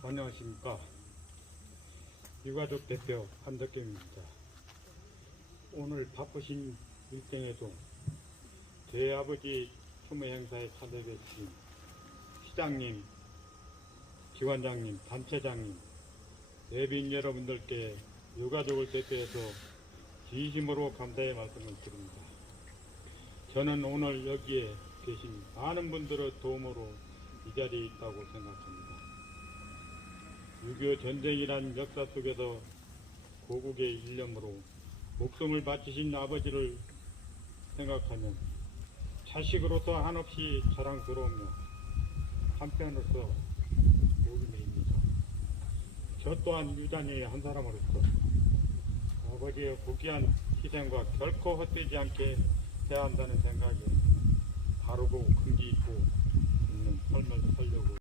안녕하십니까. 유가족 대표 한덕겸입니다. 오늘 바쁘신 일정에도 제 아버지 추모 행사에 참여해주신 시장님, 기관장님, 단체장님, 내빈 여러분들께 유가족을 대표해서 진심으로 감사의 말씀을 드립니다. 저는 오늘 여기에 계신 많은 분들의 도움으로 이 자리에 있다고 생각합니다. 6.25 전쟁이란 역사 속에서 고국의 일념으로 목숨을 바치신 아버지를 생각하면 자식으로서 한없이 자랑스러우며 한편으로서 목이 메입니다. 저 또한 유단의 한 사람으로서 아버지의 고귀한 희생과 결코 헛되지 않게 해야 한다는 생각에